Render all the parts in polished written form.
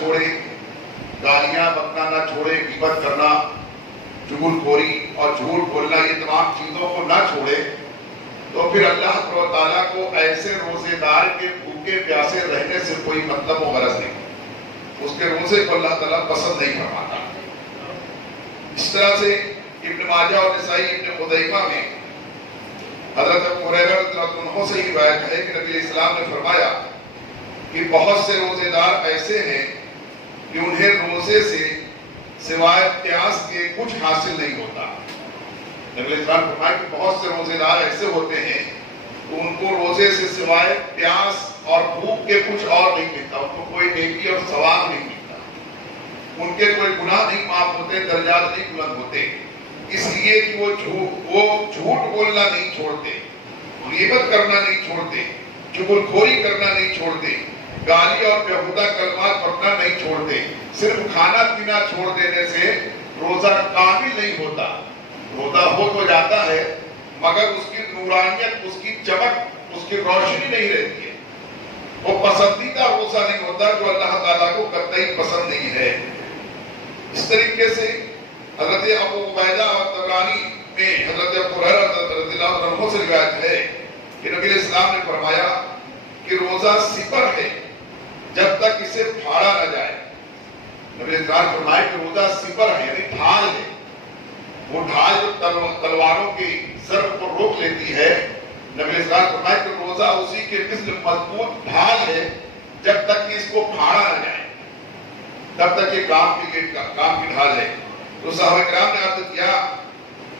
چھوڑے، گالیاں بکنا نہ چھوڑے، غیبت کرنا، چغل خوری اور جھوٹ بولنا، یہ تمام چیزوں کو نہ چھوڑے، تو پھر اللہ تعالیٰ کو ایسے روزے دار کے بھوکے پیاسے رہنے سے کوئی مطلب و غرض نہیں، اس کے روزے کو اللہ تعالیٰ پسند نہیں فرماتا۔ اس طرح سے ابن ماجہ اور نسائی ابن خزیمہ میں حضرت ابو ہریرہ رضی اللہ عنہ سے روایت ہے کہ نبی اسلام نے فرمایا کہ بہت سے روزے دار ایسے ہیں کہ انہیں روزے سے سوائے پیاس کے کچھ حاصل نہیں ہوتا۔ نبی اسلام نے فرمایا کہ بہت سے روزے دار ایسے ہوتے ہیں کہ ان کو روزے سے سوائے پیاس اور بھوک کے کچھ اور نہیں ملتا، ان کو کوئی نیکی اور ثواب نہیں ملتا، ان کے کوئی گناہ نہیں معاف ہوتے، درجات نہیں بلند ہوتے، اس لیے کہ وہ جھوٹ بولنا نہیں چھوڑتے، غیبت کرنا نہیں چھوڑتے، چغل خوری کرنا نہیں چھوڑتے، گالی اور بیہودہ کلمات پڑھنا نہیں چھوڑتے۔ صرف کھانا پینا چھوڑ دینے سے روزہ کامل نہیں ہوتا، روزہ ہو تو جاتا ہے مگر اس کی نورانیت، اس کی چمک، اس کی روشنی نہیں رہتی ہے، وہ پسندیدہ روزہ نہیں ہوتا جو اللہ تعالیٰ کو قطعی پسند نہیں ہے۔ اس طریقے سے حضرت ابو عبیدہ اور طبرانی میں حضرت ابو ہریرہ رضی اللہ عنہ سے روایت ہے کہ نبی اسلام نے فرمایا کہ روزہ سپر ہے جب تک اسے پھاڑا نہ جائے۔ نبی اسلام نے فرمایا کہ روزہ سپر ہے، یعنی ڈھال ہے، وہ ڈھال جو تلواروں کی ضرب کو روک لیتی ہے۔ نبی اسلام نے فرمایا کہ روزہ اسی کے مثل مضبوط ڈھال ہے جب تک کہ اس کو پھاڑا نہ جائے، تب تک یہ کام کی ڈھال ہے۔ تو صحابہ کرام نے عرض کیا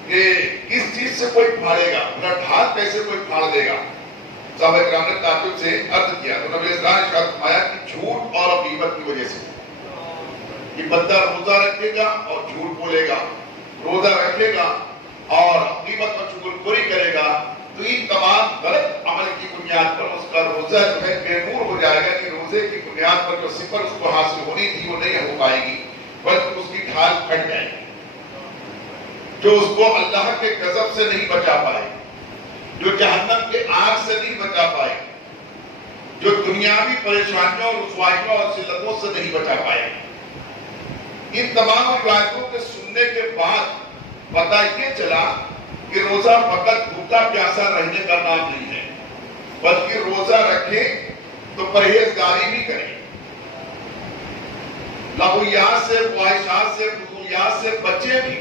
کہ کس چیز سے کوئی پھاڑے گا، اپنا ڈھال کیسے کوئی پھاڑ دے گا؟ صحابہ کرام نے تعجب سے عرض کیا تو نبی اسلام نے فرمایا کہ جھوٹ اور غیبت کی وجہ سے، کہ بندہ روزہ رکھے گا اور جھوٹ بولے گا، روزہ رکھے گا اور غیبت اور چغل خوری کرے گا، تو ان تمام غلط عمل کی بنیاد پر اس کا روزہ جو ہے بے نور ہو جائے گا، کہ روزے کی بنیاد پر جو صفر اس کو حاصل ہونی تھی وہ نہیں ہو پائے گی، بلکہ اس کی ڈھال پھٹ جائے گی، جو اس کو اللہ کے غضب سے نہیں بچا پائے، جو جہنم کے آگ سے نہیں بچا پائے، جو دنیاوی پریشانیوں اور رسوائیوں اور ذلتوں سے نہیں بچا پائے۔ ان تمام روایتوں کے سننے کے بعد پتہ یہ چلا کہ روزہ فقط بھوکا پیاسا رہنے کا نام نہیں ہے، بلکہ روزہ رکھیں تو پرہیزگاری بھی کریں، لغویات سے، خواہشات سے، فضولیات سے بچیں بھی،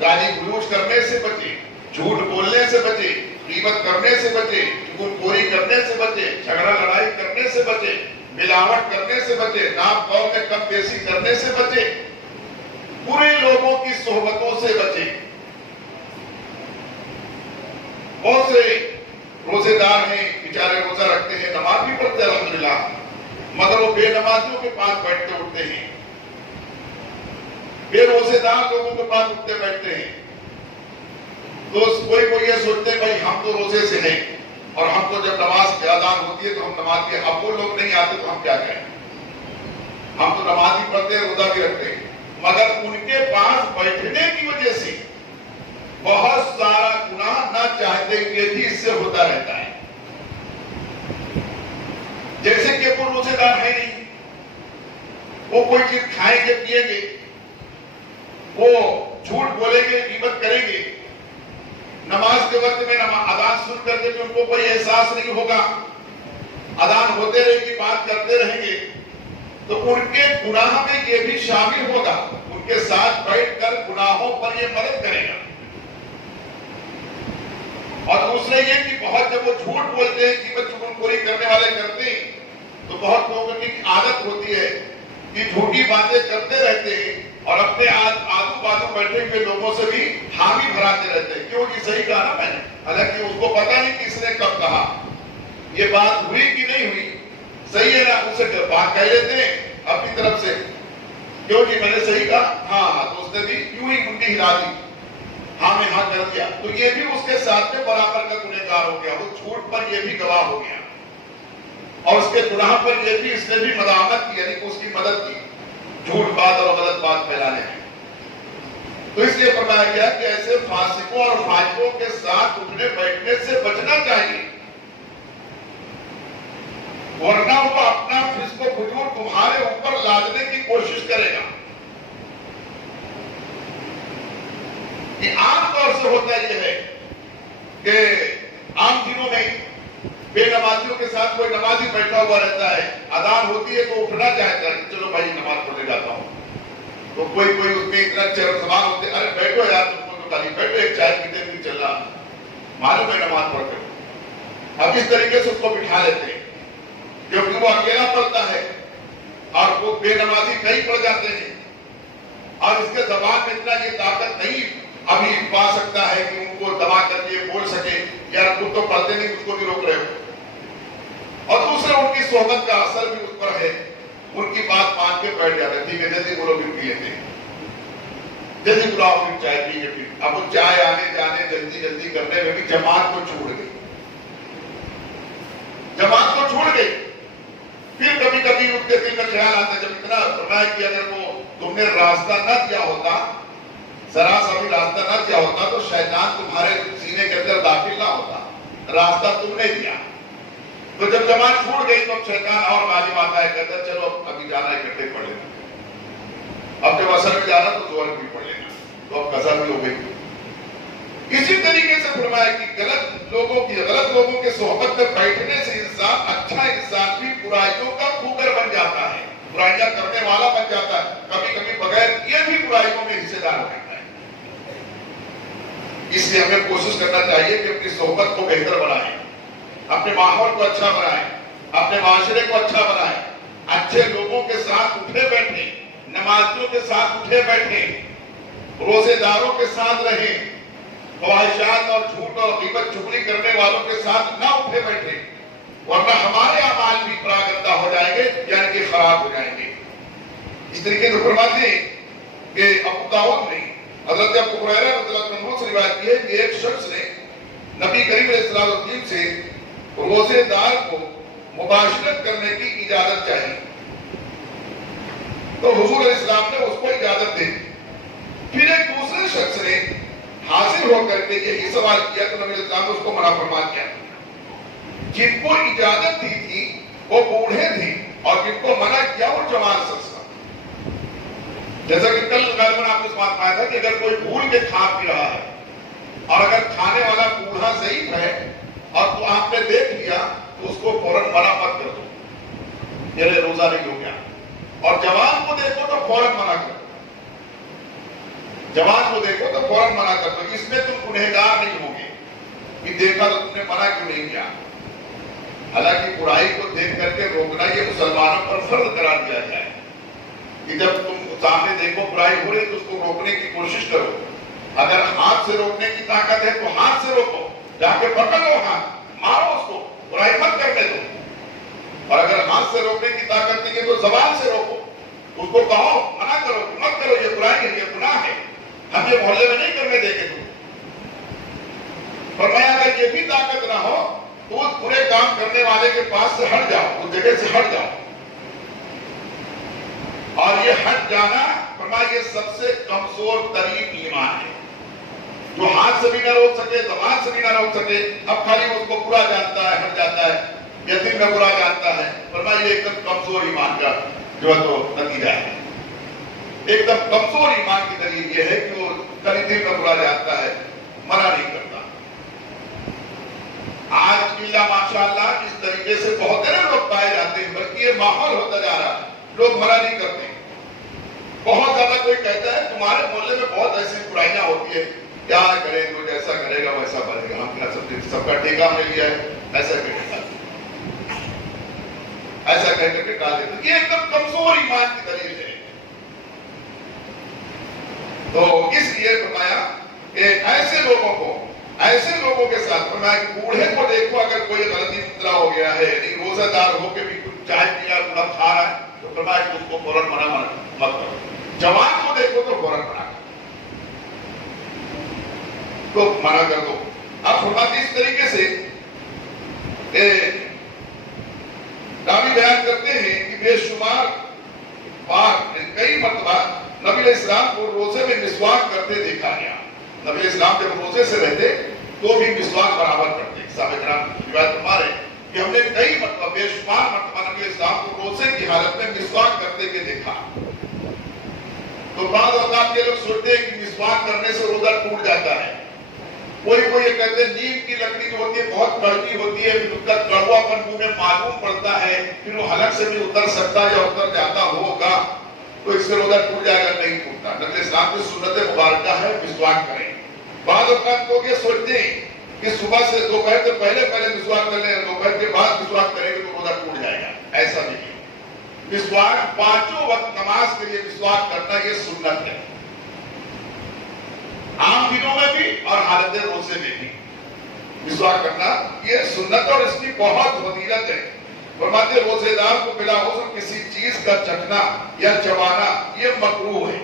گالی گلوچ کرنے سے بچیں، جھوٹ بولنے سے بچیں، غیبت کرنے سے بچیں، چغل خوری کرنے سے بچیں، جھگڑا لڑائی کرنے سے بچیں، ملاوٹ کرنے سے بچیں، نام قول میں کم بیسی کرنے سے بچیں، برے لوگوں کی صحبتوں سے بچیں۔ بہت سے روزے دار ہیں، بیچارے روزہ رکھتے ہیں، نماز بھی پڑھتے ہیں الحمدللہ، مگر وہ بے نمازیوں کے پاس بیٹھتے اٹھتے ہیں، بے روزے دار لوگوں کے پاس اٹھتے بیٹھتے ہیں، تو کوئی یہ سوچتے ہیں بھائی ہم تو روزے سے ہیں اور ہم تو جب نماز کی اذان ہوتی ہے تو ہم نماز کے، اب وہ لوگ نہیں آتے تو ہم کیا کریں، ہم تو نماز بھی پڑھتے ہیں، روزہ بھی رکھتے ہیں، مگر ان کے پاس بیٹھنے کی وجہ سے بہت سارا گناہ نہ چاہتے ہوئے بھی اس سے ہوتا رہتا ہے۔ جیسے کہ وہ روزے دار ہے نہیں، وہ کوئی چیز کھائیں گے پیئیں گے، وہ جھوٹ بولیں گے، غیبت کریں گے، نماز کے وقت میں اذان سن کر کے بھی ان کو کوئی احساس نہیں ہوگا، اذان ہوتے رہے گی، بات کرتے رہیں گے، تو ان کے گناہ میں یہ بھی شامل ہوگا، ان کے ساتھ بیٹھ کر گناہوں پر یہ مدد کرے گا۔ اور دوسرے یہ کہ بہت جب وہ جھوٹ بولتے ہیں، غیبت چغل خوری کرنے والے کرتے ہیں، تو بہت لوگوں کی عادت ہوتی ہے کہ جھوٹی باتیں کرتے رہتے ہیں اور اپنے آزو بازو بیٹھے ہوئے لوگوں سے بھی حامی بھراتے رہتے ہیں، کیوں کہ صحیح کہا نا میں نے، حالانکہ اس کو پتہ نہیں کہ اس نے کب کہا، یہ بات ہوئی کہ نہیں ہوئی، صحیح ہے نا، اس سے بات کہہ لیتے ہیں اپنی طرف سے، کیوں کہ میں نے صحیح کہا، ہاں تو اس نے بھی یوں ہی منڈی ہلا دی، ہاں میں ہاں کر دیا، تو یہ بھی اس کے ساتھ میں برابر کا گنہگار ہو گیا، وہ جھوٹ پر یہ بھی گواہ ہو گیا، اور اس کے گناہ پر یہ بھی اس نے بھی مداحمت کی، یعنی اس کی مدد کی جھوٹ بات اور غلط بات پھیلانے میں۔ تو اس لیے فرمایا گیا کہ ایسے فاسقوں اور فاجروں کے ساتھ اٹھنے بیٹھنے سے بچنا چاہیے۔ ورنہ وہ اپنا فسق و فجور تمہارے اوپر لادنے کی کوشش کرے گا. کہ عام طور سے ہوتا یہ ہے کہ عام دنوں میں بے نمازیوں کے ساتھ کوئی نمازی بیٹھا ہوا رہتا ہے, اذان ہوتی ہے تو اٹھنا چاہتا ہے کہ چلو بھائی نماز پڑھنے جاتا ہوں. تو کوئی اس میں اتنا چہر زبان ہوتے, ارے بیٹھو یار تم کو تو خالی بیٹھو, ایک چائے پیتے نہیں چل رہا, معلوم ہے نماز پڑھتے ہو. اب اس طریقے سے اس کو بٹھا لیتے ہیں کیونکہ وہ اکیلا پڑھتا ہے اور وہ بے نمازی کئی پڑھ جاتے ہیں اور اس کے زبان میں اتنا یہ طاقت نہیں ابھی پا سکتا ہے کہ ان کو دبا کر کے بول سکے یار خود تو پڑھتے نہیں, اس کو بھی روک رہے ہو. اور دوسرے ان کی صحبت کا اثر بھی اس پر ہے, ان کی بات مان کے بیٹھ جاتے ہیں. ٹھیک ہے جلدی بولو بھی پی لیتے ہیں, جلدی بلاؤ بھی چائے پی کے پی. اب وہ چائے آنے جانے جلدی کرنے میں بھی جماعت کو چھوڑ گئی, جماعت کو چھوڑ گئی. پھر کبھی ان کے دل میں خیال آتا ہے, جب اتنا فرمایا کہ اگر وہ تم نے راستہ نہ دیا ہوتا, ذرا سا بھی راستہ نہ دیا ہوتا تو شیطان تمہارے سینے کے اندر داخل نہ ہوتا, راستہ تم نے دیا. تو جب جماعت چھوڑ گئی تو شیطان اور غالب آتا ہے, کہتا ہے چلو ابھی جانا ہے اکٹھے پڑھ لینا, اب جب اثر میں جانا تو زور بھی پڑھ لینا, تو اب قصر بھی ہو گئی. اسی طریقے سے فرمایا کہ غلط لوگوں کے صحبت میں بیٹھنے سے انسان, اچھا انسان بھی برائیوں کا خوگر بن جاتا ہے, برائیاں کرنے والا بن جاتا ہے, کبھی کبھی بغیر یہ بھی برائیوں میں حصے دار ہو جاتا ہے. اس لیے ہمیں کوشش کرنا چاہیے کہ اپنی صحبت کو بہتر بنائیں, اپنے ماحول کو اچھا بنائیں, اپنے معاشرے کو اچھا بنائیں, اچھے لوگوں کے ساتھ اٹھے بیٹھیں, نمازیوں کے ساتھ اٹھے بیٹھیں, روزے داروں کے ساتھ رہیں, خواہشات اور جھوٹ اور غیبت چغلی کرنے والوں کے ساتھ نہ اٹھے بیٹھیں, ورنہ ہمارے اعمال بھی پراگندہ ہو جائیں گے, یعنی کہ خراب ہو جائیں گے. اس طریقے سے فرماتے ہیں کہ ابو داؤد نے حضرت ابو ہریرہ رضی اللہ عنہ سے روایت کی ہے کہ ایک شخص نے نبی کریم علیہ السلام سے روزے دار کو مباشرت کرنے کی اجازت چاہی, تو حضور علیہ السلام نے اس کو اجازت دی. پھر ایک دوسرے شخص نے حاضر ہو کر کے یہی سوال کیا تو نبی علیہ السلام نے اس کو منع فرما دیا. جن کو اجازت دی تھی وہ بوڑھے تھے اور جن کو منع کیا وہ جوان شخص تھا. جیسا کہ کل غالباً آپ نے اس بات پایا تھا کہ اگر کوئی بھول کے کھا پی رہا ہے اور اگر کھانے والا بوڑھا ضعیف ہے اور تو آپ نے دیکھ لیا تو اس کو فوراً منع مت کر دو, یہ روزہ نہیں ہو گیا. اور جوان کو دیکھو تو فوراً منع کر دو, جوان کو دیکھو تو فوراً منع کر دو, اس میں تم گنہگار نہیں ہوگے کہ دیکھا تو تم نے منع کیوں نہیں کیا. حالانکہ برائی کو دیکھ کر کے روکنا یہ مسلمانوں پر فرض قرار دیا جائے کہ جب تم سامنے دیکھو برائی ہو رہی تو اس کو روکنے کی کوشش کرو. اگر ہاتھ سے روکنے کی طاقت ہے تو ہاتھ سے روکو, جا کے پکڑ لو ہاتھ, مارو اس کو, برائی مت کرنے دو. اور اگر ہاتھ سے روکنے کی طاقت نہیں ہے تو زبان سے روکو, اس کو کہو, منع کرو, مت کرو, یہ برائی ہے, یہ گناہ ہے, ہم یہ محلے میں نہیں کرنے دیں گے تم. فرمایا اگر یہ بھی طاقت نہ ہو تو اس برے کام کرنے والے کے پاس سے ہٹ جاؤ, اس جگہ سے ہٹ جاؤ. اور یہ ہٹ جانا فرمایا یہ سب سے کمزور ترین ایمان ہے. جو ہاتھ سے بھی نہ روک سکے, زبان سے بھی نہ روک سکے, اب خالی اس کو برا جانتا ہے, ہٹ جاتا ہے, یا دل میں برا جانتا ہے, فرمایا یہ ایک دم کمزور ایمان کا جو ہے تو نتیجہ ہے. ایک دم کمزور ایمان کی دلیل یہ ہے کہ وہ خالی دل میں برا جانتا ہے, منع نہیں کرتا. آج اللہ ماشاءاللہ اس طریقے سے بہت سارے لوگ پائے جاتے ہیں, بلکہ یہ ماحول ہوتا جا رہا ہے, لوگ منع نہیں کرتے. بہت زیادہ کوئی کہتا ہے تمہارے محلے میں بہت ایسی برائیاں ہوتی ہے, کیا کرے تو جیسا کرے گا ویسا بنے گا, ہم کیا سب کا ٹھیکہ ہم نے لیا ہے, ایسا کہہ کر کے ٹال دیتے. یہ ایک دم کمزور ایمان کی دلیل ہے. تو اس لیے فرمایا کہ ایسے لوگوں کے ساتھ فرمایا کہ بوڑھے کو دیکھو اگر کوئی غلطی مبتلا ہو گیا ہے, یعنی روزہ دار ہو کے بھی کچھ چائے پیا تھوڑا کھا رہا ہے, تو فرمایا کہ اس کو فوراً منع مت کرو. جوان کو دیکھو تو فوراً منع کرو, تو منع کر دو. اب فرماتے اس طریقے سے راوی بیان کرتے ہیں کہ بے شمار بار کئی مرتبہ نبی علیہ السلام کو روزے میں مسواک کرتے دیکھا گیا. نبی علیہ السلام جب روزے سے رہتے تو بھی مسواک برابر کرتے. صحابہ کرام روایت فرما رہے کہ ہم نے کئی مرتبہ بے شمار مرتبہ نبی اسلام کو روزے کی حالت میں مسواک کرتے ہوئے دیکھا. تو بعض اوقات کے لوگ سوچتے ہیں کہ مسواک کرنے سے روزہ ٹوٹ جاتا ہے. کوئی یہ کہتے ہیں نیم کی لکڑی جو ہوتی ہے بہت کڑوی ہوتی ہے، پھر اس کا کڑوا پن منہ میں معلوم پڑتا ہے، پھر وہ حلق سے بھی اتر سکتا یا اتر جاتا ہوگا تو اس سے روزہ ٹوٹ جائے گا. نہیں ٹوٹتا. نبی اسلام کی سنت مبارکہ ہے مسواک کریں. بعض اوقات لوگ یہ سوچتے ہیں کہ صبح سے دوپہر سے پہلے مسواک کر لیں، دوپہر کے بعد مسواک کریں گے تو روزہ ٹوٹ جائے گا. ایسا نہیں. مسواک پانچوں وقت نماز کے لیے مسواک کرنا یہ سنت ہے، عام دنوں میں بھی اور حالت روزے میں بھی مسواک کرنا یہ سنت اور اس کی بہت فضیلت ہے. فرماتے روزے دار کو بلا عذر کسی چیز کا چکھنا یا چبانا یہ مکروہ ہے.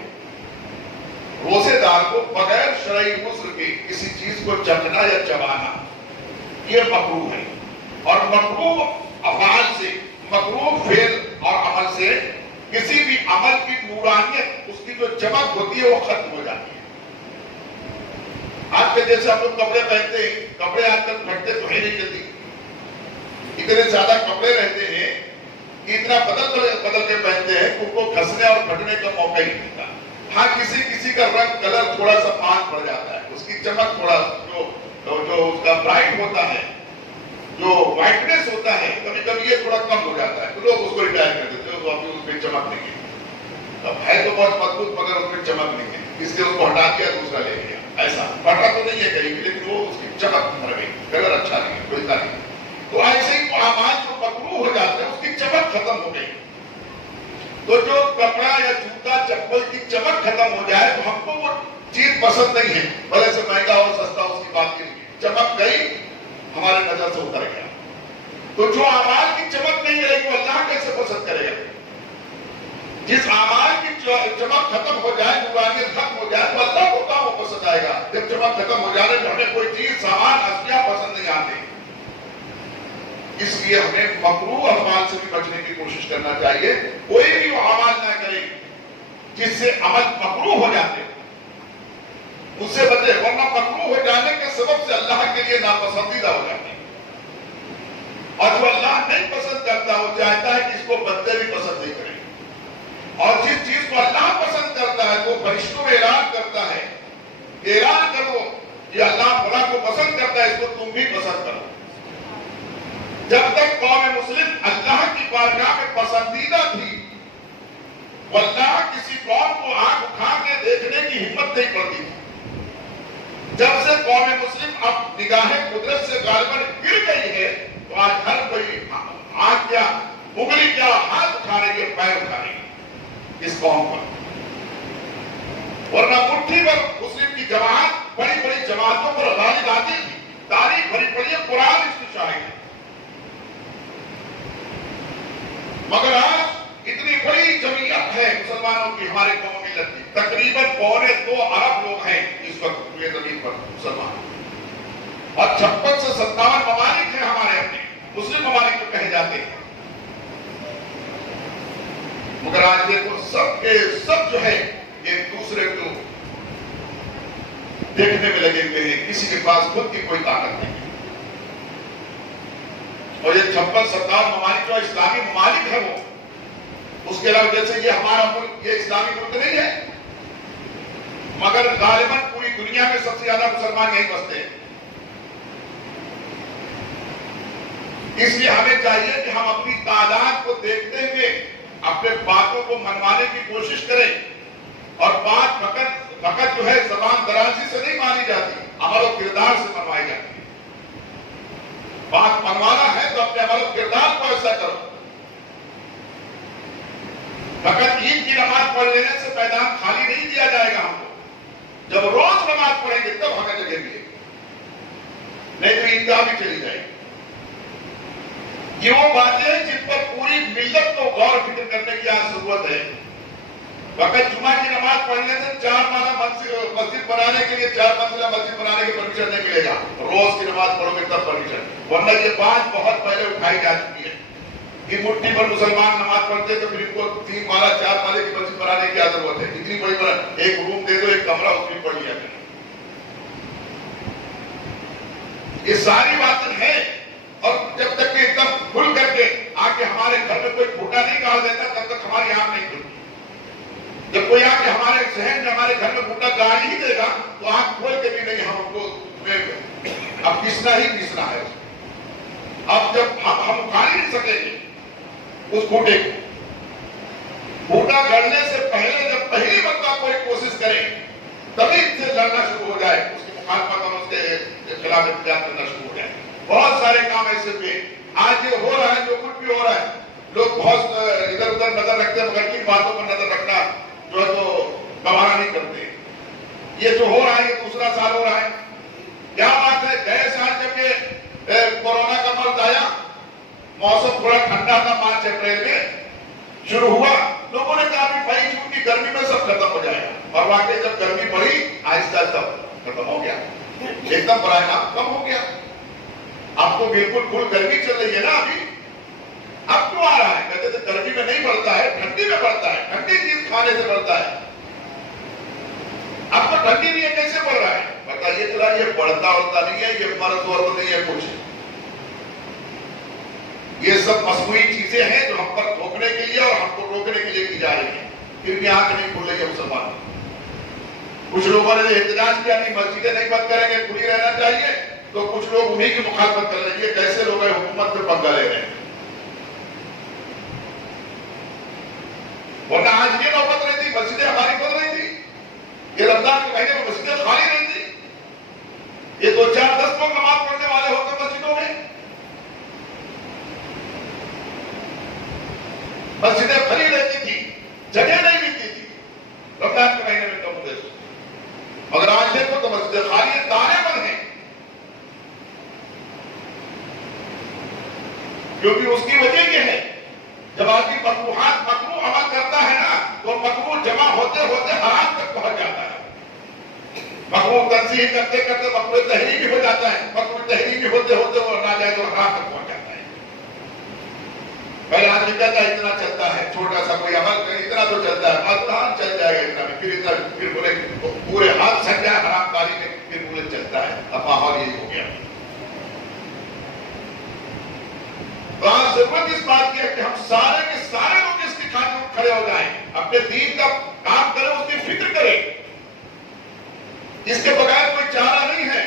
روزے دار کو بغیر شرعی عذر کے کسی چیز کو چکھنا یا چبانا یہ مکروہ ہے. اور مکروہ افعال سے، مکروہ فعل اور عمل سے کسی بھی عمل کی نورانیت، اس کی جو چمک ہوتی ہے وہ ختم ہو جاتی ہے. آج کے جیسے ہم لوگ کپڑے پہنتے ہیں، کپڑے آج کل پھٹتے تو ہے نہیں جلدی، اتنے زیادہ کپڑے رہتے ہیں کہ اتنا بدل کے پہنتے ہیں ان کو گھسنے اور پھٹنے کا موقع ہی نہیں ملتا. ہاں کسی کا رنگ کلر تھوڑا سا پانچ پڑ جاتا ہے، اس کی چمک تھوڑا جو اس کا برائٹ ہوتا ہے، جو وائٹنس ہوتا ہے، کبھی کبھی یہ تھوڑا کم ہو جاتا ہے تو لوگ اس کو ریٹائر کر دیتے ہیں. تو ابھی اس میں چمک نہیں ہے، اب ہے تو بہت مضبوط مگر اس میں چمک نہیں ہے، اس لیے اس کو ہٹا دیا دوسرا لے لیا. ایسا پھٹا تو نہیں ہے کہیں بھی لیکن وہ اس کی چمک مر گئی، کلر اچھا نہیں ہے، کوئی نہیں. تو ایسے ہی اعمال جو مکروہ ہو جاتے ہیں اس کی چمک ختم ہو گئی. تو جو کپڑا یا جوتا چپل کی چمک ختم ہو جائے تو ہم کو وہ چیز پسند نہیں ہے، بھلے سے مہنگا اور سستا اس کی بات کی نہیں. چمک گئی، ہمارے نظر سے اتر گیا. تو جو اعمال کی چمک نہیں رہے گی وہ اللہ کیسے پسند کرے گا؟ جس اعمال کی چمک ختم ہو جائے، نورانیت ختم ہو جائے تو اللہ کو کہاں وہ پسند آئے گا؟ جب چمک ختم ہو جانے تو ہمیں کوئی چیز، سامان، اشیاء پسند نہیں آتے. اس لیے ہمیں مکروہ اعمال سے بھی بچنے کی کوشش کرنا چاہیے. کوئی بھی وہ اعمال نہ کرے جس سے عمل مکروہ ہو جاتے، اس سے بچے، ورنہ مکروہ ہو جانے کے سبب سے اللہ کے لیے ناپسندیدہ ہو جاتے ہیں. اور جو اللہ نہیں پسند کرتا وہ چاہتا ہے کہ اس کو بندے بھی پسند نہیں کریں. اور جس چیز کو اللہ پسند کرتا ہے وہ فرشتوں میں اعلان کرتا ہے، اعلان کرو کہ اللہ فلاں کو پسند کرتا ہے، اس کو تم بھی پسند کرو. جب تک قوم مسلم اللہ کی بارگاہ میں پسندیدہ تھی، واللہ کسی قوم کو آنکھ اٹھا کے دیکھنے کی ہمت نہیں پڑتی تھی. جب سے قوم مسلم اب نگاہ قدرت سے غالباً گر گئی ہے تو آج ہر کوئی آنکھ کیا، انگلی کیا، ہاتھ اٹھانے کے، پیر اٹھانے کے اس قوم پر. ورنہ مٹھی پر مسلم کی جماعت بڑی بڑی جماعتوں پر غالب آتی تھی. تاریخ بھری پڑی ہے، قرآن اس کی شاہد ہے. مگر آج اتنی بڑی جمعیت ہے مسلمانوں کی، ہمارے قوم ملت کی، تقریباً 2.25 ارب لوگ ہیں اس وقت پورے زمین پر مسلمان، اور 56 سے 57 ممالک ہیں ہمارے اپنے مسلم ممالک جو کہے جاتے ہیں. مگر آج دیکھو سب کے سب جو ہے ایک دوسرے کو دیکھنے میں لگے ہوئے ہیں، کسی کے پاس خود کی کوئی طاقت نہیں. اور یہ 56-57 ممالک جو اسلامی ممالک ہے وہ، اس کے علاوہ جیسے یہ ہمارا ملک یہ اسلامی ملک نہیں ہے، مگر غالباً پوری دنیا میں سب سے زیادہ مسلمان یہیں بستے ہیں. اس لیے ہمیں چاہیے کہ ہم اپنی تعداد کو دیکھتے ہوئے اپنے باتوں کو منوانے کی کوشش کریں. اور بات فقط جو ہے زبان درازی سے نہیں مانی جاتی، عمل و کردار سے منوائی جاتی ہے. بات منوانا ہے تو اپنے عمل و کردار کو ایسا کرو. فقط عید کی نماز پڑھ لینے سے میدان خالی نہیں دیا جائے گا ہم کو. جب روز نماز پڑھیں گے تب ہمیں جگہ ملے گی، نہیں تو عیدگاہ بھی چلی جائے گی. یہ وہ باتیں ہیں جن پر پوری ملت کو غور فکر کرنے کی آج ضرورت ہے. فقط جمعہ کی نماز پڑھنے سے 4 مالا مسجد بنانے کے لیے 4 منزلہ مسجد بنانے کے پرمیشن نہیں ملے گا. روز کی نماز پڑھو گے تب پرمیشن. ورنہ یہ بات بہت پہلے اٹھائی جا چکی ہے کہ مٹھی پر مسلمان نماز پڑھتے تو پھر ان کو 3 مالا 4 مالے کی مسجد بنانے کی کیا ضرورت ہے؟ اتنی بڑی بنا ایک روم دے دو، ایک کمرہ اس میں پڑھ لیا کریں. یہ ساری باتیں ہیں. اور جب تک کہ اتنا بھوٹا نہیں ڈال دیتا تب تک ہماری آنکھ نہیں کھلتی. جب کوئی آ کے ہمارے ذہن میں ہمارے گھر میں بھوٹا ڈال ہی دے گا تو آنکھ کھول کے بھی نہیں ہم کو اب پیسنا ہی پیسنا ہے. اب جب ہم کھا نہیں سکیں گے اس بھوٹے کو. بھوٹا گڑنے سے پہلے جب پہلی مرتبہ کوئی کوشش کرے تبھی اس سے لڑنا شروع ہو جائے, اس کی مخالفت اور اس کے خلاف احتجاج کرنا شروع ہو جائے. بہت سارے کام ایسے ہوئے. آج یہ ہو رہا ہے جو کچھ بھی ہو رہا ہے, لوگ بہت ادھر ادھر نظر رکھتے ہیں مگر کن باتوں پر نظر رکھنا جو ہے تو گوارا نہیں کرتے. یہ جو ہو رہا ہے یہ دوسرا سال ہو رہا ہے. کیا بات ہے, گئے سال جب یہ کورونا کا مرض آیا, موسم تھوڑا ٹھنڈا تھا, 5 اپریل میں شروع ہوا, لوگوں نے کہا کہ بھائی جون کی گرمی میں سب ختم ہو جائے گا. اور واقعی جب گرمی بڑھی آہستہ آہستہ ختم ہو گیا, ایک دم برائے نام کم ہو گیا. اب تو بالکل فل گرمی چل رہی ہے نا ابھی. اب کیوں آ رہا ہے؟ کہتے تھے گرمی میں نہیں بڑھتا ہے, ٹھنڈی میں بڑھتا ہے, ٹھنڈی چیز کھانے سے بڑھتا ہے. اب تو ٹھنڈی نہیں ہے, کیسے بڑھ رہا ہے؟ بتائیے ذرا. یہ بڑھتا ہوتا نہیں ہے, یہ مرض ورض نہیں ہے کچھ. یہ سب مصنوعی چیزیں ہیں جو ہم پر تھوکنے کے لیے اور ہم کو روکنے کے لیے کی جا رہی ہیں. پھر بھی آنکھ نہیں کھل رہی ہے مسلمان. کچھ لوگوں نے احتجاج کیا نہیں مسجدیں نہیں بند کریں گے, کھلی رہنا چاہیے, تو کچھ لوگ انہیں کی مخالفت کر رہے ہیں. یہ کیسے لوگ ہیں حکومت پہ پنگا لے رہے ہیں؟ ورنہ آج یہ نوبت رہی تھی, مسجدیں ہماری بند رہی تھی. یہ رمضان کے مہینے میں مسجدیں خالی رہی تھی. یہ 2-4-10 لوگ نماز پڑھنے والے ہوتے مسجدوں میں. مسجدیں کھلی رہتی تھی, جگہ نہیں ملتی تھی رمضان کے مہینے میں کم ہوتے. مگر آج دیکھو تو مسجدیں خالی ہیں, دانے بند ہیں. کیونکہ اس کی وجہ یہ ہے, جب آدمی مکروہ عمل کرتا ہے نا تو مکروہ جمع ہوتے ہوتے حرام تک پہنچ جاتا ہے. مکروہ تنزیہ کرتے کرتے مکروہ تحریمی ہو جاتا ہے, مکروہ تحریمی ہوتے ہوتے وہ ناجائز اور حرام تک پہنچ جاتا ہے. پہلے آدمی کہتا ہے اتنا چلتا ہے, چھوٹا سا کوئی عمل اتنا تو چلتا ہے, مطلب چل جائے گا اتنا میں, پھر بولے پورے ہاتھ سک جائے حرام کاری میں, پھر بولے چلتا ہے. اب ماحول یہی ہو گیا. تو آج ضرورت اس بات کی ہے کہ ہم سارے کے سارے لوگ اس کی خاطر کھڑے ہو جائیں, اپنے دین کا کام کریں, اس کی فکر کریں. اس کے بغیر کوئی چارہ نہیں ہے.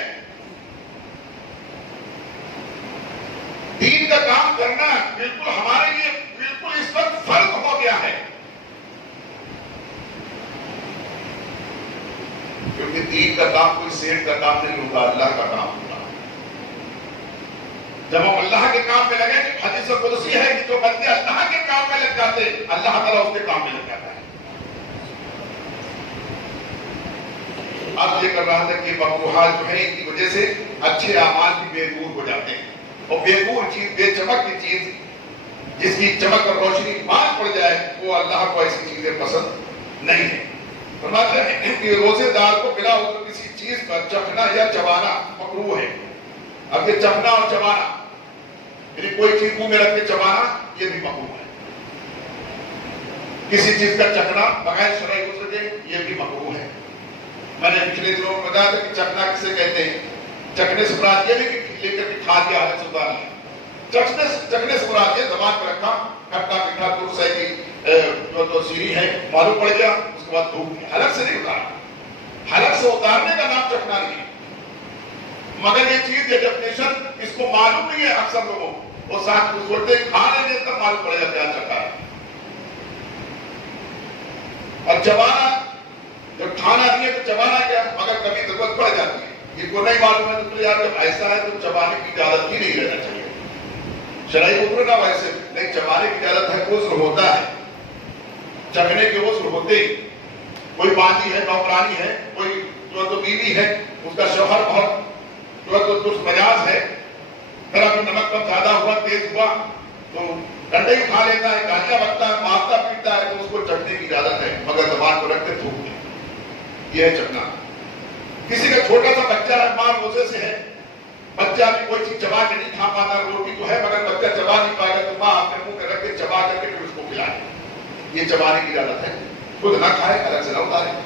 دین کا کام کرنا بالکل ہمارے لیے بالکل اس وقت فرض ہو گیا ہے. کیونکہ دین کا کام کوئی سیٹ کا کام نہیں ہوتا, اللہ کا کام ہوتا ہے. جب ہم اللہ کے کام میں لگے, حدیث قدسی ہے کہ جو بندے اللہ کے کام میں لگ جاتے اللہ تعالیٰ اس کے کام میں لگ جاتا ہے. اب یہ کر رہا تھا کہ مکروہات جو ہیں ان کی وجہ سے اچھے اعمال بھی بے نور ہو جاتے ہیں. اور بے نور چیز, بے چمک کی چیز, جس کی چمک اور روشنی مار پڑ جائے, وہ اللہ کو ایسی چیزیں پسند نہیں ہے. فرماتے ہیں کہ روزے دار کو بلا عذر کسی چیز پر چکھنا یا چبانا مکروہ ہے. اب یہ چکھنا اور چبانا یعنی کوئی چیز منہ میں رکھ کے چبانا یہ بھی مکروہ ہے. کسی چیز کا چکھنا بغیر شرعی عذر کے یہ بھی مکروہ ہے. میں نے پچھلے دنوں میں بتایا تھا کہ چکھنا کسے کہتے ہیں. چکھنے سے مراد یہ نہیں کہ لے کر کے کھا کے حالت سے اتار لیا. چکھنے سے مراد یہ زبان پر رکھا, کھٹا میٹھا ترس ہے کہ جو سیڑھی ہے معلوم پڑ گیا, اس کے بعد دھوپ دیا, حلق سے نہیں اتارا. حلق سے اتارنے کا نام چکھنا نہیں. مگر یہ چیز, یہ ڈیفینیشن اس کو معلوم نہیں ہے اکثر لوگوں کو. وہ ساتھ سوچتے ہیں کھا لیں گے تب معلوم پڑے گا کیا چکھا ہے. اور چبانا, جب کھانا نہیں ہے تو چبانا کیا, مگر کبھی ضرورت پڑ جاتی ہے. یہ کو نہیں معلوم ہے تو یار جب ایسا ہے تو چبانے کی اجازت ہی نہیں رہنا چاہیے. شرعی عذر نہ ویسے نہیں, چبانے کی اجازت ہے, عذر ہوتا ہے, چکھنے کے عذر ہوتے ہی. کوئی باندھی ہے, نوکرانی ہے, کوئی جو تو بیوی ہے, اس کا شوہر بہت جو تو درست مجاز ہے, ذرا بھی نمک کم زیادہ ہوا, تیز ہوا تو ڈنڈے ہی کھا لیتا ہے, گالیاں بکتا ہے, مارتا پیٹتا ہے, تو اس کو چکھنے کی اجازت ہے, مگر زبان کو رکھ کے تھوک دے. یہ ہے چکھنا. کسی کا چھوٹا سا بچہ ہے, ماں روزے سے ہے, بچہ بھی کوئی چیز چبا کے نہیں کھا پاتا, روٹی تو ہے مگر بچہ چبا نہیں پائے گا, تو ماں اپنے منہ میں رکھ کے چبا کر کے پھر اس کو کھلائے. یہ چبانے کی اجازت ہے. خود نہ کھائے, الگ سے نہ اتارے.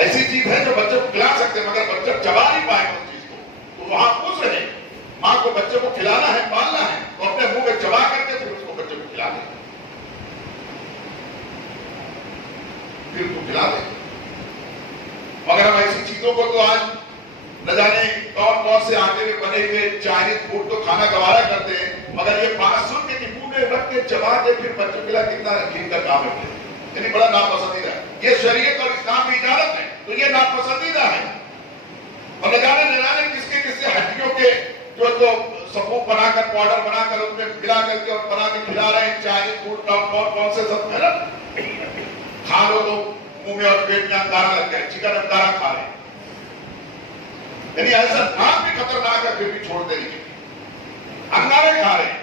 ایسی چیز ہے جو بچے کو کھلا سکتے ہیں مگر بچہ چبا نہیں پائے گا اس چیز کو, تو وہاں عذر ہے. ماں کو بچے کو کھلانا ہے, پالنا ہے, تو اپنے منہ میں چبا کر کے کھلا دے، پھر تو کھلا دے. مگر ہم ایسی چیزوں کو تو آج نہ جانے کون کون سے آٹے میں بنے ہوئے چائنیز فوڈ تو کھانا گوارا کرتے ہیں، مگر یہ 500 کے ٹپو میں رکھ کے چبا کے پھر بچوں کے لیے کتنا رنگین کا کام ہے، یعنی بڑا ناپسندیدہ ہے. یہ شریعت اور اسلام کی اجازت ہے تو یہ ناپسندیدہ ہے. اور نہ جانے کس کے ہڈیوں کے جو تو سبوت بنا کر پاؤڈر بنا کر اس میں ملا کر کے اور بنا کے کھلا رہے ہیں چائنیز فوڈ کون سے سب ہے نا، کھا لو تو منہ میں اور پیٹ میں انگارہ لگ گیا، چکن انگارہ کھا رہے ہیں. یعنی ایسا نام بھی خطرناک ہے پھر بھی چھوڑتے نہیں، انگارے کھا رہے ہیں.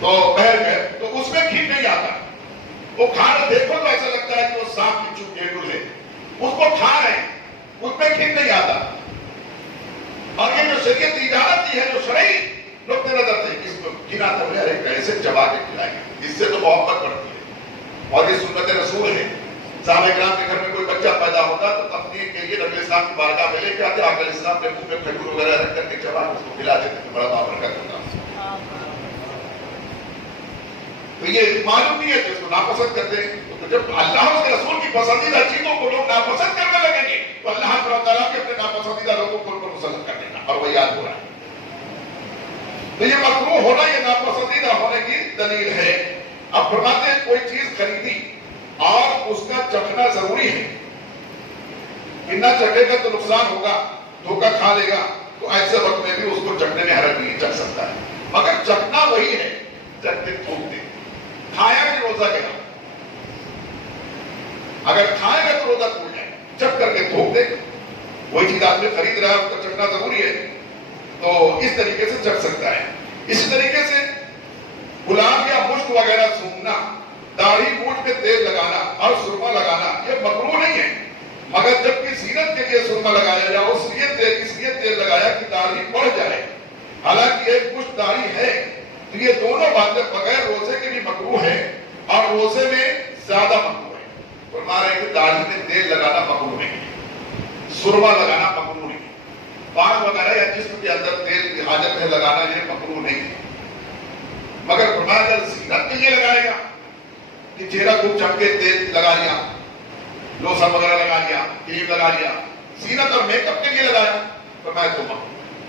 تو بہرکیف تو اس میں گھی نہیں آتا، وہ کھانا دیکھو تو ایسا لگتا ہے کہ وہ سانپ بچھو گیڈول ہے، اس کو کھا رہے ہیں، اس میں گھی نہیں آتا. اور یہ جو شریعت کی اجازت کی ہے، جو شرعی نقطہ نظر تھے، اس کو گھی نہ تو ارے کیسے چبا کے کھلائیں گے، اس سے تو محبت بڑھتی ہے اور یہ سنت رسول ہے. صحابہ کرام کے گھر میں کوئی بچہ پیدا ہوتا تو تفریح کے لیے نبی اسلام کی بارگاہ میں لے کے آتے، آقا علیہ السلام کے منہ میں کھجور وغیرہ رکھ کر کے چبا اس کو کھلا دیتے، بڑا بابرکت ہوتا. تو یہ معلوم نہیں ہے کہ اس کو ناپسند کرتے ہیں. تو جب اللہ اور اس کے رسول کی پسندیدہ چیزوں کو لوگ ناپسند کرنے لگیں گے تو اللہ تعالیٰ کے اپنے ناپسندیدہ لوگوں کو ان کو مسلط کر دینا، اور وہ یاد ہو رہا ہے. تو یہ مکروہ ہونا یہ ناپسندیدہ ہونے کی دلیل ہے. اب فرماتے ہیں کوئی چیز خریدی اور اس کا چکھنا ضروری ہے، کہ نہ چکھے گا تو نقصان ہوگا، دھوکہ کھا لے گا، تو ایسے وقت میں بھی اس کو چکھنے میں حرج نہیں، چکھ سکتا ہے. مگر چکھنا وہی ہے چکھ کے تھوک دے. کھایا بھی روزہ گیا، اگر کھائے گا تو روزہ ٹوٹ جائے، چکھ کر کے تھوک دے. وہی چیز آدمی خرید رہا ہے اس کا چکھنا ضروری ہے تو اس طریقے سے چکھ سکتا ہے. اسی طریقے سے گلاب یا مشک وغیرہ سونگھنا، داڑھی مونچھ میں تیل لگانا اور سرما لگانا یہ مکروہ نہیں ہے. مگر جب کہ زینت کے لیے سرما لگایا جائے اس لیے تیل لگایا کہ داڑھی بڑھ جائے، حالانکہ ایک مشت داڑھی ہے. تو یہ دونوں باتیں بغیر روزے کے بھی مکروہ ہے اور روزے میں زیادہ مکروہ ہے. فرما رہے ہیں کہ داڑھی میں تیل لگانا مکروہ نہیں، سرما لگانا مکروہ نہیں، بال وغیرہ یا جسم کے اندر تیل کی حاجت ہے لگانا یہ مکروہ نہیں. مگر فرمایا اگر زینت کے لیے لگائے گا کہ چہرہ کو چمکے تیل لگا لیا، لوشن وغیرہ لگا لیا، کریم لگا لیا، زینت اور میک اپ کے لیے لگایا، فرمایا تو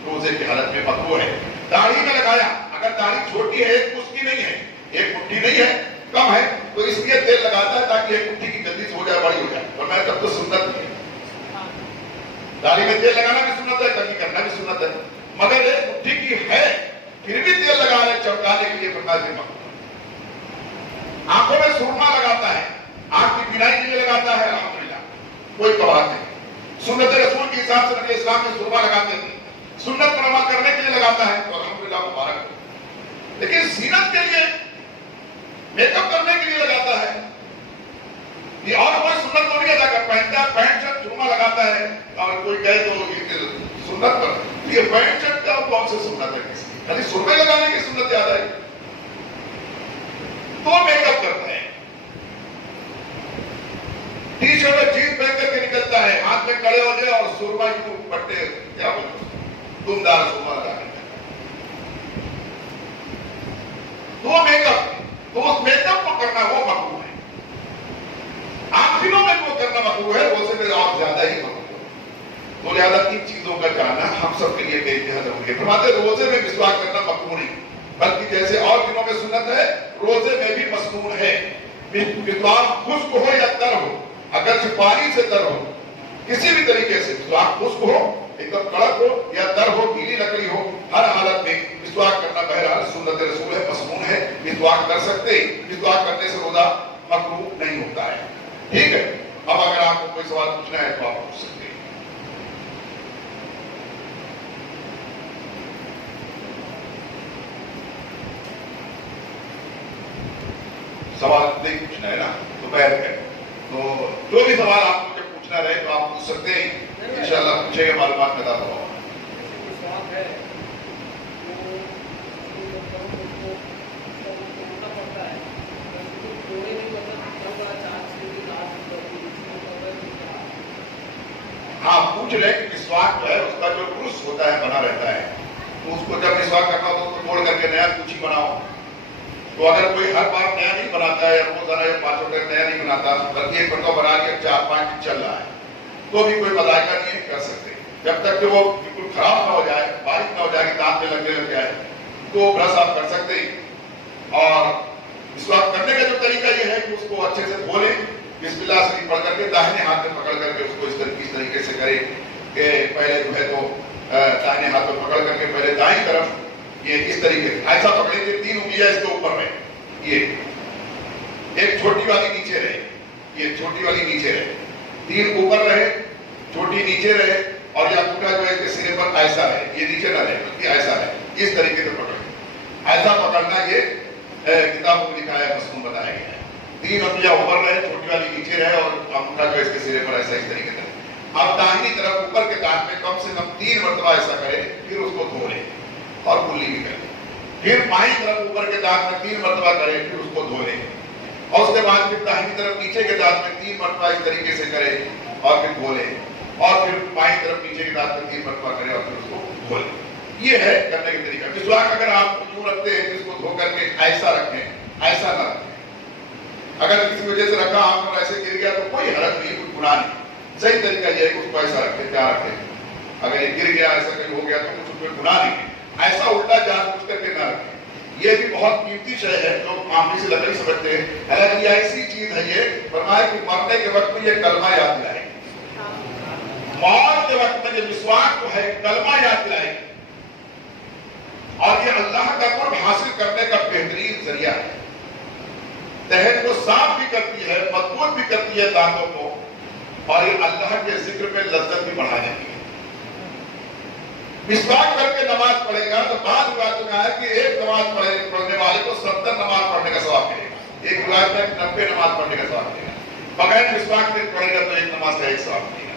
روزے کی حالت میں مکروہ ہے. داڑھی میں لگایا، اگر داڑھی چھوٹی ہے، ایک مٹھی نہیں ہے، ایک مٹھی نہیں ہے، کم ہے، تو اس لیے تیل لگاتا ہے تاکہ ایک مٹھی کی جلدی سے ہو جائے، بڑی ہو جائے. فرمایا تب تو سنت نہیں ہے. داڑھی میں تیل لگانا بھی سنت ہے، کنگھی کرنا بھی سنت ہے، مگر ایک مٹھی کی ہے پھر بھی تیل لگا رہے چمکانے کے لیے، فرمایا کہ مکروہ. آنکھوں میں سرما لگاتا ہے، آنکھ کی بینائی کے لیے لگاتا ہے، الحمدللہ کوئی قباحت نہیں. سنت رسول کے حساب سے نبی اسلام میں سرما لگاتے تھے، سنت پر عمل کرنے کے لیے لگاتا ہے تو الحمدللہ مبارک. لیکن زینت کے لیے میک اپ کرنے کے لیے لگاتا ہے یہ اور کوئی سنت تو نہیں ادا کر پہنتا ہے. پینٹ شرٹ سرما لگاتا ہے اور کوئی کہے تو سنت پر یہ پینٹ شرٹ کا کون سے سنت ہے، خالی سرمے لگانے کی سنت یاد آئی تو میک اپ کرتا ہے. ٹی شرٹ اور جینس پہن کر کے نکلتا ہے، ہاتھ میں کڑے ہو جائے اور سرما کیوں پٹے کیا بولتے تم دار سرما لگا کے تو میک اپ، تو اس میک اپ کو کرنا وہ مکروہ ہے. آخروں میں وہ کرنا مکروہ ہے، روزے میں اور زیادہ ہی مکروہ ہے. تو لہٰذا ان چیزوں کا جاننا ہم سب کے لیے بے انتہا ضروری ہے. فرماتے روزے میں مسواک کرنا مکروہ نہیں، بلکہ جیسے اور دنوں میں سنت ہے روزے میں بھی مسنون ہے. مسواک خشک ہو یا تر ہو، اگرچہ پانی سے تر ہو، کسی بھی طریقے سے مسواک خشک ہو، ایک دم کڑک ہو یا تر ہو، گیلی لکڑی ہو، ہر حالت میں مسواک کرنا بہرحال سنت رسول ہے، مسنون ہے. مسواک کر سکتے، مسواک کرنے سے روزہ مکروہ نہیں ہوتا ہے. ٹھیک ہے. اب اگر آپ کو کوئی سوال پوچھنا ہے تو آپ پوچھ سکتے ہیں. سوال نہیں پوچھنا ہے نا تو بہت ہے، تو جو بھی سوال آپ کو جب پوچھنا رہے تو آپ پوچھ سکتے ہیں، انشاءاللہ پوچھیں گے، معلومات پیدا ہوا. ہاں پوچھ لیں کہ مسواک جو ہے اس کا جو برس ہوتا ہے بنا رہتا ہے، تو اس کو جب مسواک کرنا ہو تو توڑ کر کے نیا کچھ ہی بناؤ. تو اگر کوئی ہر بار نیا نہیں بناتا ہے, روزانہ یا 5 وقت نیا نہیں بناتا, بلکہ ایک مرتبہ بنا کے 4-5 دن چل رہا ہے, تو بھی کوئی مذائقہ نہیں کر سکتے. جب تک کہ وہ بالکل خراب نہ ہو جائے, باریک نہ ہو جائے کہ دانت میں لگنے لگ جائے, تو برش آپ کر سکتے ہیں. اور مسواک کرنے کا جو طریقہ یہ ہے کہ اس کو اچھے سے دھو لیں, بسم اللہ شریف پڑھ کر کے داہنے ہاتھ میں پکڑ کر کے اس کو اس طریقے سے کریں کہ پہلے جو ہے تو داہنے ہاتھ میں پکڑ کر کے پہلے دائیں طرف یہ اس طریقے سے ایسا پکڑیں کہ 3 انگلیاں اس کے اوپر رہے, یہ ایک چھوٹی والی نیچے رہے, یہ چھوٹی والی نیچے رہے, 3 اوپر رہے, چھوٹی نیچے رہے, اور یہ انگوٹھا جو ہے اس کے سرے پر ایسا رہے, یہ نیچے نہ رہے بلکہ ایسا رہے. اس طریقے سے پکڑیں. ایسا پکڑنا یہ کتابوں میں لکھا ہے, مسنون بتایا گیا ہے. 3 انگلیاں اوپر رہے, چھوٹی والی نیچے رہے, اور انگوٹھا جو ہے اس کے سرے پر ایسا اس طریقے سے. اب داہنی طرف اوپر کے دانت میں کم سے کم 3 مرتبہ ایسا کرے, پھر اس کو دھو لیں اور کلی بھی کریں. پھر بائیں طرف اوپر کے دانت میں 3 مرتبہ کرے, پھر اس کو دھو لیں, اور اس کے بعد پھر داہنی طرف نیچے کے دانت میں 3 مرتبہ اس طریقے سے کرے اور پھر دھو لیں, اور پھر بائیں طرف نیچے کے دانت میں 3 مرتبہ کرے اور پھر اس کو دھو لیں. یہ ہے کرنے کا طریقہ. مسواک اگر آپ یوں رکھتے ہیں کہ اس کو دھو کر کے ایسا رکھیں, ایسا نہ رکھیں. اگر کسی وجہ سے رکھا آپ کو ایسے گر گیا تو کوئی حرج نہیں, کوئی گناہ نہیں. صحیح طریقہ یہ ہے کہ اس کو ایسا رکھیں, کیا رکھیں. اگر یہ گر گیا, ایسا کہیں ہو گیا تو کچھ کوئی گناہ نہیں ہے. ایسا الٹا جان بوجھ کر کے نہ رکھیں. یہ بھی بہت قیمتی شے ہے, لوگ معاملے سے لکڑی سمجھتے ہیں. حالانکہ یہ ایسی چیز ہے, یہ فرمایا کہ مرنے کے وقت میں یہ کلمہ یاد دلائے گی. موت کے وقت میں یہ مسواک جو ہے کلمہ یاد دلائے گی, اور یہ اللہ کا قرب حاصل کرنے کا بہترین ذریعہ ہے. تہذیب کو صاف بھی کرتی ہے, مضبوط بھی کرتی ہے دانتوں کو, اور یہ اللہ کے ذکر میں لذت بھی بڑھا دیتی ہے. مسواک کر کے نماز پڑھے گا تو بعض روایتوں میں آیا کہ ایک نماز پڑھنے والے کو 70 نماز پڑھنے کا ثواب ملے گا. ایک روایت میں 90 نماز پڑھنے کا ثواب ملے گا. بغیر مسواک کے پڑھے گا تو ایک نماز کا 1 ثواب ملے گا.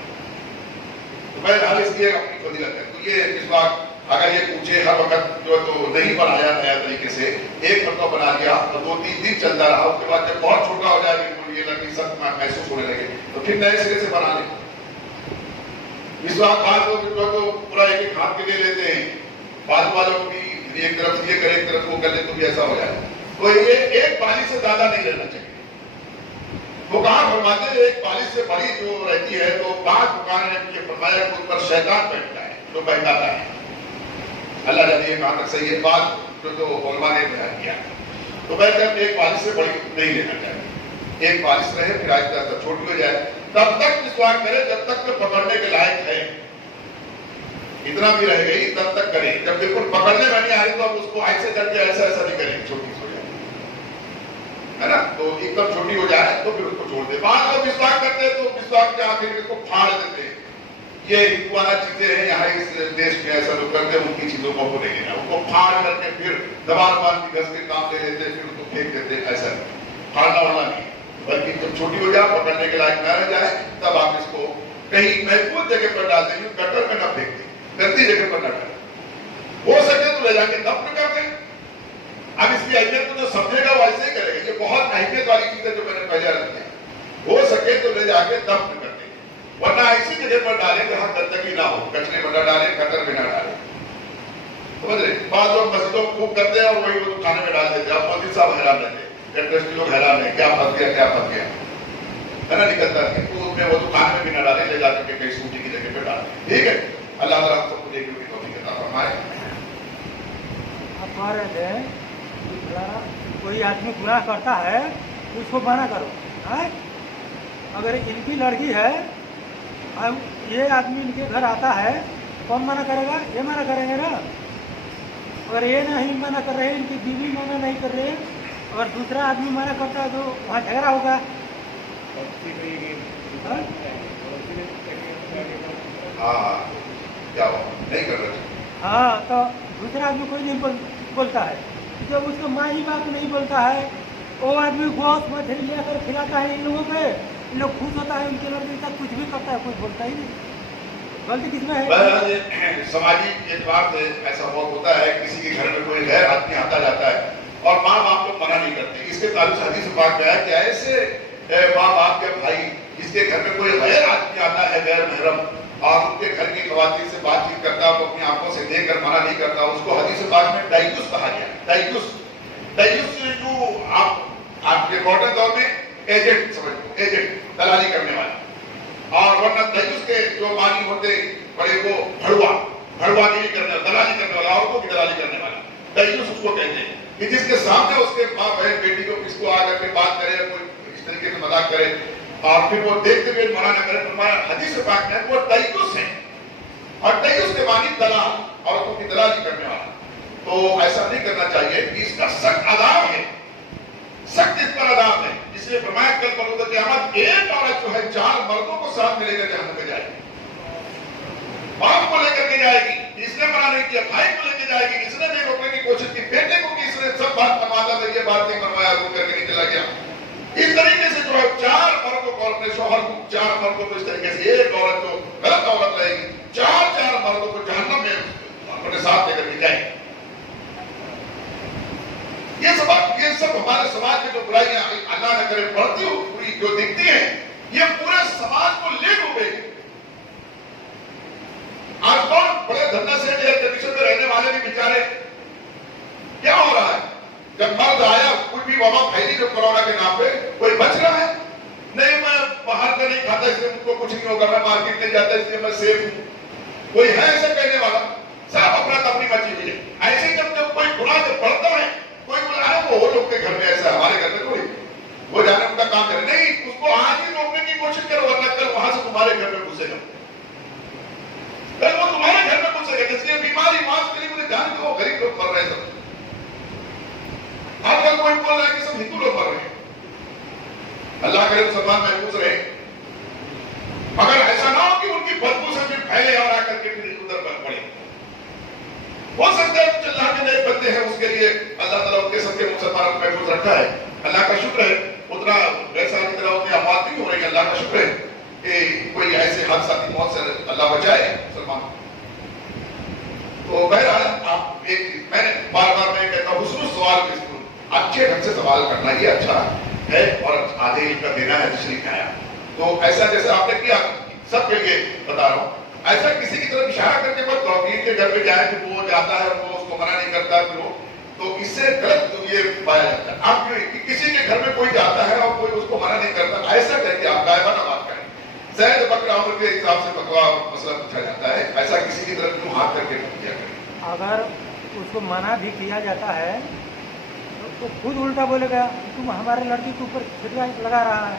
تو بہرحال اس لیے اپنی فضیلت ہے. تو یہ مسواک اگر یہ پوچھے ہر وقت جو تو نہیں بنایا نیا طریقے سے, ایک مرتبہ بنا لیا تو 2-3 دن چلتا رہا, اس کے بعد جب بہت چھوٹا ہو جائے بالکل یہ لکڑی سخت محسوس ہونے لگے تو پھر نئے سرے سے بنا لیں. مسواک بعض لوگ تو پورا ایک ہاتھ کے لے لیتے ہیں, بعض والوں کو بھی ایک طرف یہ کرے ایک طرف وہ کر لے تو بھی ایسا ہو جائے. تو یہ ایک بالش سے زیادہ نہیں رہنا چاہیے. وہ کہاں فرماتے ہیں ایک بالش سے بڑی جو رہتی ہے تو بعض دکان نے یہ فرمایا کہ اس پر شیطان بیٹھتا ہے جو بہتاتا ہے. اللہ جانے یہ کہاں تک صحیح ہے, بات جو علماء نے بیان کیا. تو بہتر ایک بالش سے بڑی نہیں لینا چاہیے. ایک بالش رہے, پھر آہستہ آہستہ چھوٹی ہو جائے, تب تک مسواک کرے جب تک کہ پکڑنے کے لائق ہے. اتنا بھی رہ گئی تب تک کریں. جب بالکل پکڑنے میں نہیں آئی تو اب اس کو ایسے کر کے ایسا ایسا نہیں کریں, چھوٹی ہو جائے ہے نا. تو ایک دم چھوٹی ہو جائے تو پھر اس کو چھوڑ دیں. بعض لوگ مسواک کرتے تو مسواک کے آخر اس کو پھاڑ دیتے ہیں. یہ ہندوانہ چیزیں ہیں یہاں اس دیش میں, ایسا لوگ کرتے ہیں ان کی چیزوں کو بھولیں گے نا. ان کو پھاڑ کر کے پھر زبان کی گھس کے کام لے لیتے, پھر اس کو پھینک دیتے. ایسا پھاڑنا والا نہیں, بلکہ جب چھوٹی ہو جائے پکڑنے کے لائق نہ رہ جائے تب آپ اس کو کہیں محفوظ جگہ پر ڈال دیں, گٹر میں نہ پھینک دیں, گندی جگہ پر نہ ڈالیں. ہو سکے تو لے جا کے دفن کر دیں. اب اس کی اہمیت کو جو سمجھے گا وہ ایسے ہی کرے گا. یہ بہت اہمیت والی چیز ہے جو میں نے پہلے رکھی ہے. ہو سکے تو لے جا کے دفن کر دیں, ورنہ ایسی جگہ پر ڈالیں جہاں گندگی نہ ہو. کچرے میں نہ ڈالیں, گٹر میں نہ ڈالیں. سمجھ رہے, بعض لوگ مسجدوں کو خوب کرتے ہیں اور وہی وہ کھانے میں ڈال دیتے ہیں. اب مودی صاحب حیران رہتے ہیں, ٹرسٹی لوگ حیران ہیں, کیا پھنس گیا کیا پھنس گیا ہے نا, نکلتا ہے. تو اس میں وہ دکان میں بھی نہ ڈالیں, لے جا کے کہیں سوٹی کی جگہ پہ ڈالیں. ٹھیک ہے, اللہ تعالیٰ ہم سب کو دیکھنے کی توفیق عطا فرمائے. آپ کہہ رہے تھے کوئی آدمی گناہ کرتا ہے اس کو منع کرو. اگر ان کی لڑکی ہے, یہ آدمی ان کے گھر آتا ہے, کون منع کرے گا؟ یہ منع کریں گے نا. اگر یہ نہیں منع کر رہے, ان کی بیوی منع نہیں کر رہے, اگر دوسرا آدمی منع کرتا ہے تو وہاں جھگڑا ہوگا. ہاں, تو دوسرا آدمی کوئی نہیں بولتا ہے. جب اس کا ماں ہی باپ نہیں بولتا ہے, وہ آدمی گوشت مچھلی لے کر کھلاتا ہے ان لوگوں پہ, ان لوگ خوش ہوتا ہے, ان کے لڑکے کے ساتھ کچھ بھی کرتا ہے, کوئی بولتا ہی نہیں. غلطی کس میں ہے؟ سماجی اعتبار سے ایسا بہت ہوتا ہے, کسی کے گھر میں کوئی غیر آدمی آتا جاتا ہے اور ماں باپ کو منع نہیں کرتے. اس کے تعلق سے حدیث پاک میں ہے کہ ایسے ماں باپ کے بھائی جس کے گھر میں کوئی غیر آدمی آتا ہے, غیر محرم, اور ان کے گھر کی خواتین سے بات چیت کرتا ہے، وہ اپنی آنکھوں سے دیکھ کر منع نہیں کرتا، اس کو حدیث پاک میں ڈائیوس کہا گیا ہے۔ ڈائیوس جو آپ کے ماڈرن دور میں ایجنٹ سمجھ لو، ایجنٹ دلالی کرنے والا، اور ورنہ ڈائیوس کے جو معنی ہوتے بڑے وہ بھڑوا نہیں کرنے، دلالی کرنے والا، عورتوں کی دلالی کرنے والا، ڈائیوس اس کو کہتے ہیں کہ جس کے سامنے اس کے ماں بہن بیٹی کو کس کو آ کر کے بات کرے، کوئی اس طریقے سے مذاق کرے اور پھر وہ دیکھتے ہوئے منع نہ کرے، فرمایا حدیث پاک میں وہ ڈائیوس ہے، اور ڈائیوس کے معنی دلال، عورتوں کی دلالی کرنے والا۔ تو ایسا نہیں کرنا چاہیے، اس کا سخت عذاب ہے، سخت اس پر عذاب ہے، اس لیے فرمایا کل بروز قیامت ایک عورت جو ہے 4 مردوں کو ساتھ ملے کر جہنم میں جائے گی، باپ کو لے کر کے جائے گی، اس نے منع نہیں کیا، بھائی کو لے کے جائے گی، اس نے نہیں روکنے کی کوشش کی، بیٹے کو بھی اس نے سب بات نمازہ سے یہ بات نہیں فرمایا، وہ کر کے نہیں چلا گیا۔ اس طریقے سے جو ہے 4 مردوں کو، اپنے شوہر کو 4 مردوں کو اس طریقے سے، ایک عورت جو غلط عورت رہے گی 4 مردوں کو جہنم میں اپنے ساتھ لے کر کے جائے گی۔ یہ سب ہمارے سماج میں جو برائیاں اللہ نہ کرے بڑھتی ہوئی جو دکھتی ہیں، یہ پورے سماج کو لے ڈوبے گی۔ آج کون بڑے دھندا سے ایئر کنڈیشن میں رہنے والے بھی بیچارے، کیا ہو رہا ہے؟ جب مرد آیا، کوئی بھی وبا پھیلی جو کورونا کے نام پہ، کوئی بچ رہا ہے؟ نہیں میں باہر کا نہیں کھاتا اس لیے مجھ کو کچھ نہیں ہوگا، میں مارکیٹ نہیں جاتا اس لیے میں سیف ہوں۔ کوئی ہے ایسا کہنے والا؟ صاحب اپنا اپنی مچی ہوئی ہے۔ ایسے جب کوئی گناہ جب بڑھتا ہے، کوئی بولا ہے وہ لوگ کے گھر میں ایسا ہے، ہمارے گھر میں تھوڑی، وہ جانے ان کا کام کرے، نہیں اس کو آج ہی روکنے کی کوشش کرو، ورنہ کل وہاں سے تمہارے گھر میں گھسے گا، کل وہ تمہارے گھر میں گھسے گا، جس کی بیماری ماسک کے لیے مجھے جان کے وہ غریب لوگ مر رہے ہیں سب۔ آج کل کوئی بول رہا ہے کہ سب ہندو لوگ مر رہے ہیں، اللہ کرے مسلمان محفوظ رہے، مگر ایسا نہ ہو کہ ان کی بدبو سے پھر پھیلے اور آ کر کے پھر ادھر پر پڑے۔ ہو سکتا ہے کچھ اللہ کے نئے بندے ہیں، اس کے لیے اللہ تعالیٰ ان کے سب کے مسلمانوں کو محفوظ رکھا ہے، اللہ کا شکر ہے، اتنا ویسا کی طرح اتنی آباد نہیں ہو رہی ہے، اللہ کا شکر ہے کہ کوئی ایسے حادثاتی موت سے اللہ بچائے مسلمان۔ تو بہرحال آپ میں نے بار میں کہتا ہوں، حسن سوال اچھے ڈھنگ سے سوال کرنا یہ اچھا ہے، اور آدھے علم کا دینا ہے تشریف آیا، تو ایسا جیسے آپ نے کیا سب کے لیے بتا رہا ہوں، ایسا کسی کی طرف اشارہ کر کے مت کہو کہ ان کے گھر پہ جائے کہ وہ جاتا ہے، وہ اس کو منع نہیں کرتا، تو اس سے غلط یہ پایا جاتا ہے۔ آپ کسی کے گھر میں کوئی جاتا ہے اور کوئی اس کو منع نہیں کرتا، ایسا کہہ کے آپ غائبانہ بات کریں، زید بکرا عمر کے حساب سے فتویٰ مسئلہ پوچھا جاتا ہے، ایسا کسی کی طرف کیوں ہاتھ کر کے نہیں کیا کریں۔ اگر اس کو منع بھی کیا جاتا ہے تو خود الٹا بولے گا تم ہمارے لڑکی کے اوپر چھٹیاں لگا رہا ہے۔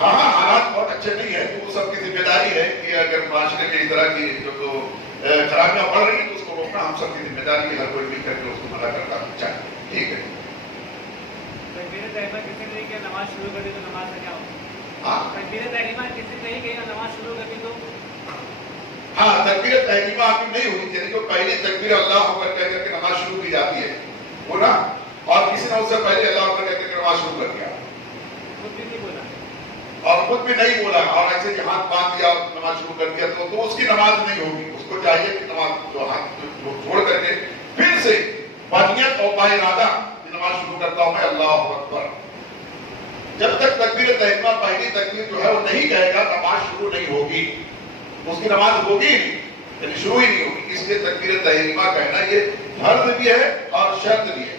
ہاں حالات بہت اچھے نہیں ہیں، تو وہ سب کی ذمہ داری ہے کہ اگر معاشرے میں اس طرح کی جو خرابیاں بڑھ رہی ہیں تو اس کو روکنا ہم سب کی ذمہ داری ہے، ہر کوئی مل کر کے اس کو منع کرتا چاہیے، ٹھیک ہے۔ تکبیر تحریمہ کسی نے کہ نماز شروع کر دی تو نماز کا کیا ہوگا؟ ہاں تکبیر تحریمہ کسی نے کہ نماز شروع کر دی تو ہاں تکبیر تحریمہ آپ کی نہیں ہونی چاہیے، جو پہلی تکبیر اللہ اکبر کہہ کر کے نماز شروع کی جاتی ہے وہ نا، اور کسی نے اس سے پہلے اللہ اکبر کہہ کر کے نماز شروع کر دیا خود بھی نہیں بولا اور خود بھی نہیں بولا اور ایسے ہی ہاتھ باندھ دیا اور نماز شروع کر دیا تو اس کی نماز نہیں ہوگی، اس کو چاہیے کہ نماز جو ہاتھ چھوڑ کر کے پھر سے بنیت اور باارادہ نماز شروع کرتا ہوں میں اللہ اکبر، جب تک تکبیر تحریمہ پہلی تکبیر جو ہے وہ نہیں کہے گا نماز شروع نہیں ہوگی، اس کی نماز ہوگی نہیں، یعنی شروع ہی نہیں ہوگی۔ اس لیے تکبیر تحریمہ کہنا یہ فرض بھی ہے اور شرط بھی ہے،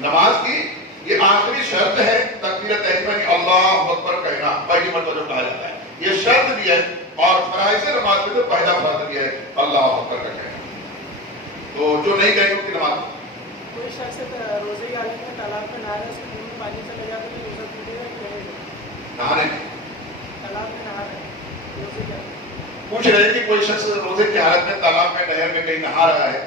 نماز کی یہ آخری شرط ہے تکبیر تحریمہ کی اللہ اکبر کہنا، پہلی مرتبہ جو کہا جاتا ہے یہ شرط بھی ہے، اور فرائض نماز میں تو پہلا فرض بھی ہے اللہ اکبر کا کہنا، تو جو نہیں کہے اس کی نماز۔ کوئی شخص روزے کی حالت میں تالاب میں نہا رہا ہے، اس کے منہ میں پانی چلا جاتا ہے تو روزہ ٹوٹے گا کہ نہیں؟ نہانے تالاب میں نہا رہا ہے روزے کیا پوچھ رہے کہ کوئی شخص روزے کی حالت میں تالاب میں نہر میں کہیں نہا رہا ہے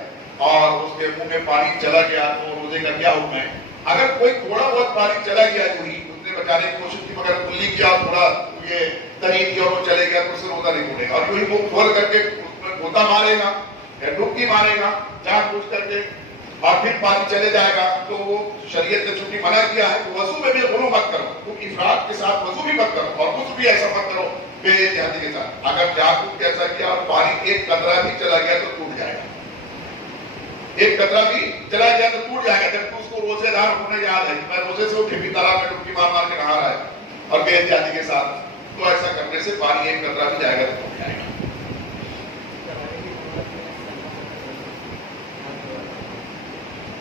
اور اس کے منہ میں پانی چلا گیا تو روزے کا کیا حکم ہے؟ اگر کوئی تھوڑا بہت پانی چلا گیا جو ہی اس نے بچانے کی کوشش کی مگر کلی کیا تھوڑا یہ ترین کیا وہ چلے گیا تو اس سے روزہ نہیں ٹوٹے گا، اور جو ہی وہ کھول کر کے اس میں گھوتا مارے گا یا ڈبکی مارے گا جان بوجھ کر کے اور پھر پانی چلے جائے گا تو وہ شریعت نے چونکہ منع کیا ہے کہ وضو میں بھی غلو مت کرو، کیونکہ افراد کے ساتھ وضو بھی مت کرو اور کچھ بھی ایسا مت کرو بے احتیاطی کے ساتھ، اگر جاگو ایسا کیا اور پانی ایک قطرہ بھی چلا گیا تو ٹوٹ جائے گا، ایک قطرہ بھی چلا گیا تو ٹوٹ جائے گا، جبکہ اس کو روزے دار ہونے یاد ہے میں روزے سے اٹھے بھی تالاب میں ڈبکی مار مار کے نہا رہا ہے اور بے احتیاطی کے ساتھ، تو ایسا کرنے سے پانی ایک قطرہ بھی جائے گا تو ٹوٹ جائے گا۔